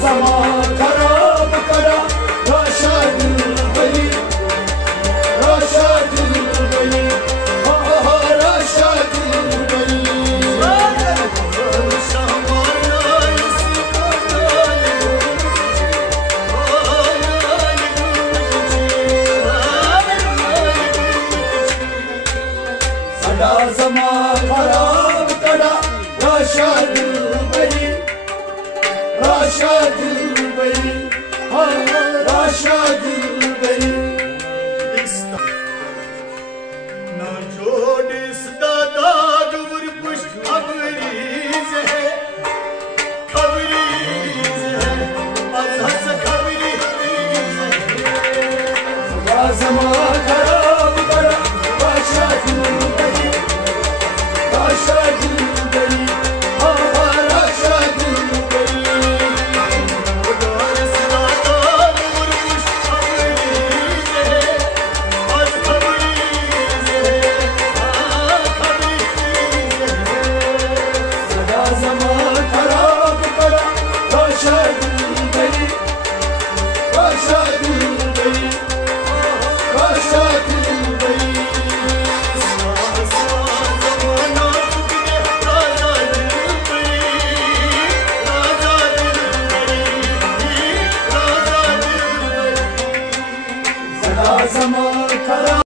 zaman खराब करा राशा दिल बली राशा दिल बली राशा दिल बली सदा zaman खराब करा राशा दिल बली राशा दिल बली राशा दिल बली ना जोड़ इसदा दाग पुश खबरीज है अज़हस खबरीज है सदा zaman खराब करा राशा दिल बली राशा दिल बली राशा दिल बली zaman खराब करा राशा दिल बली राशा दिल बली राशा दिल बली सदा zaman खराब